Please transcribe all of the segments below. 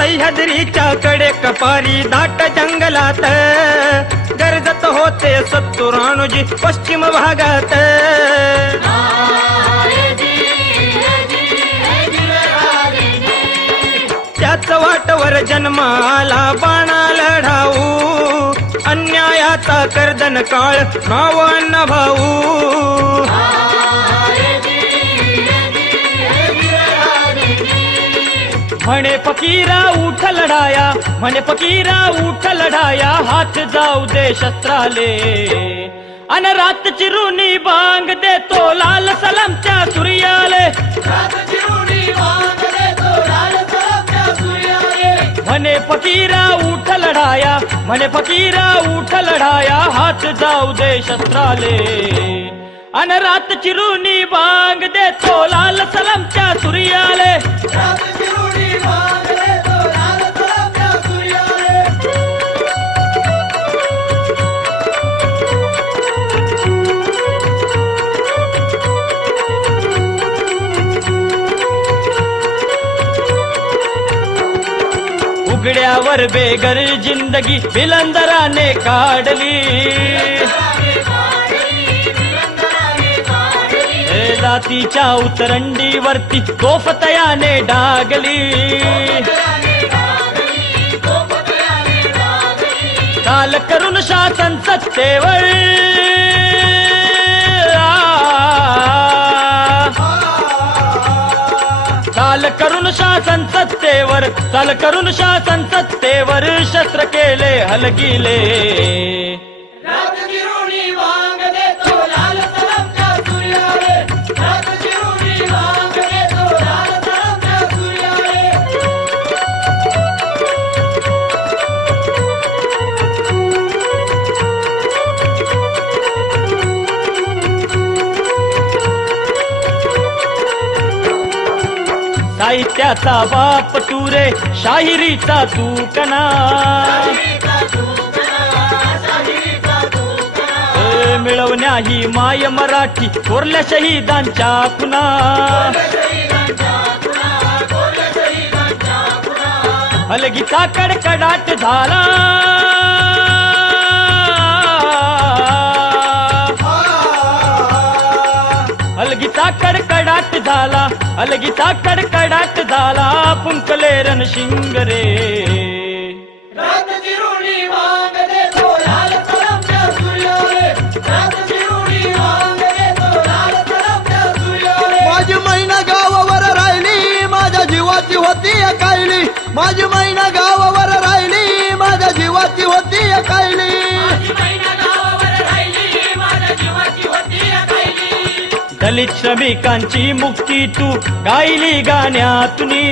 सह्याद्रीच्या कडे कपारी दाट जंगलात गरजत होते सत्तुराणूजी पश्चिम भागात. त्याच वाटवर जन्म आला बाणा लढाऊ, अन्यायाचा कर्दन काळ नाव अण्णा भाऊ. म्हणे फकीरा उठ लढाया, म्हणे फकीरा उठ लढाया, हात जाऊ दे शस्त्राले. अन रात चिरुनी बांग देतो लाल सलामच्या सूर्याले. म्हणे फकीरा उठ लढाया, म्हणे फकीरा उठ लढाया, हात जाऊ दे शस्त्राले. अन रात चिरुनी बांग देतो लाल सलामच्या सूर्याले. उघड्यावर बेगर जिंदगी बिलंदराने काढली. जातीच्या उतरंडीवरती तोफतयाने डागली. काल करून शासन सत्तेवर, चाल करून शासन सत्तेवर, चाल करून शासन सत्तेवर, शस्त्र केले हलगिले. साहित्याचा बाप तू रे, शाहिरीचा तू कणा. मिळवण्या ही माय मराठी थोरल्या शहीदांच्या खुना. हलगीचा कडकडाट झाला, हलगीचा कडकडाट झाला, हलगीचा कडकडाट झाला, फुंकले रणशिंग रे. माझी मैना गावावर राहिली, माझ्या जीवाची होती कायली. माझी मैना गावावर राहिली, माझ्या जीवाची होती कायली. दलित श्रमिकांची मुक्ती तू गायली गाण्यातुनी.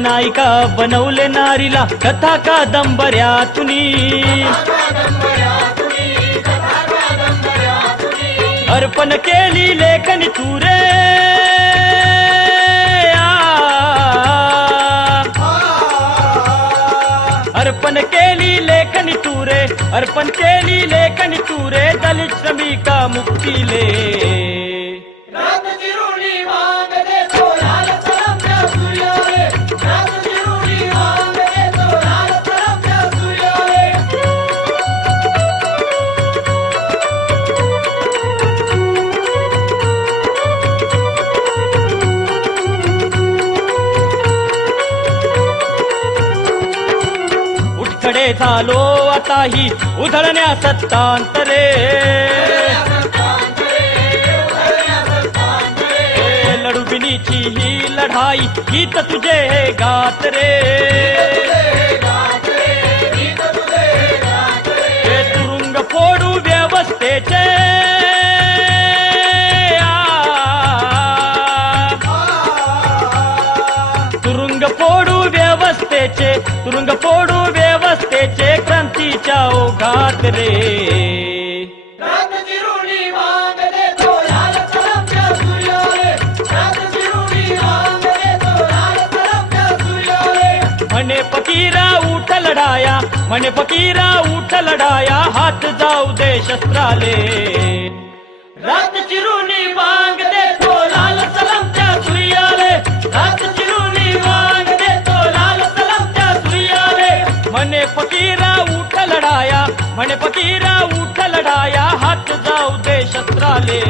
नायिका बनवले नारीला कथा कादंबऱ्यातुनी. अर्पण केली लेखनी तू रे. अर्पण केली लेखनी तू रे, अर्पण केली लेखनी तू रे, दलित श्रमिका मुक्तीले. उठखडे झालो आता ही उधळण्या सत्तांतरे. लढुबिनीची ही लढाई गीत तुझे हे गात रे. तुरुंग फोडू व्यवस्थेचे, तुरुंग फोडू व्यवस्थेचे, तुरुंग फोडू व्यवस्थेचे, क्रांतीच्या ओघात रे. म्हणे फकीरा उठ लढाया, म्हणे फकीरा उठ लढाया, हात जाऊ दे शस्त्राले. रात चिरुनी बांग देतो लाल सलामच्या फकीरा उठ लढाया म्हणे फकीरा उठ लढाया हात जाऊ दे शस्त्राले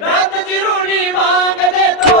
रात चिरुणी माग देतो